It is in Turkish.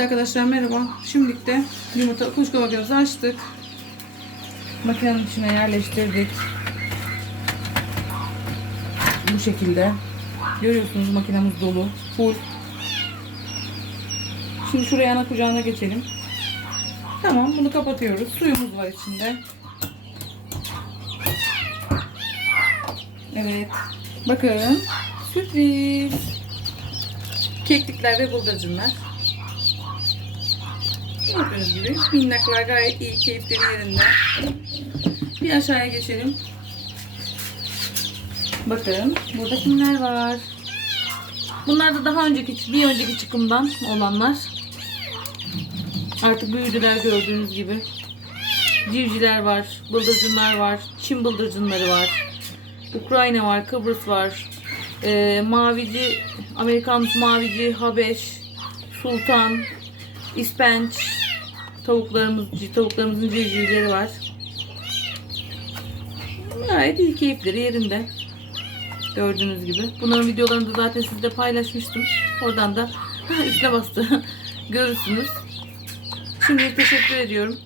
arkadaşlar merhaba. Şimdilik de yumurta kuşka makinemizi açtık. Makinenin içine yerleştirdik. Bu şekilde. Görüyorsunuz makinemiz dolu. Full. Şimdi şuraya ana kucağına geçelim. Tamam bunu kapatıyoruz. Suyumuz var içinde. Evet. Bakın. Sürpriz. Keklikler ve bıldırcınlar. Gördüğünüz gibi minnaklar gayet iyi, keyifleri yerinde. Bir aşağıya geçelim. Bakın burada kimler var? Bunlar da daha önceki, bir önceki çıkımdan olanlar. Artık büyüdüler gördüğünüz gibi. Civciler var, bıldırcınlar var, Çin bıldırcınları var. Ukrayna var, Kıbrıs var. Ee, mavici, Amerikan mavici, Habeş, Sultan, İspenç, tavuklarımız, tavuklarımızın civcivleri var. Gayet iyi keyifleri yerinde. Gördüğünüz gibi. Bunların videolarını da zaten sizle paylaşmıştım. Oradan da üstüne bastı. Görürsünüz. Şimdi teşekkür ediyorum.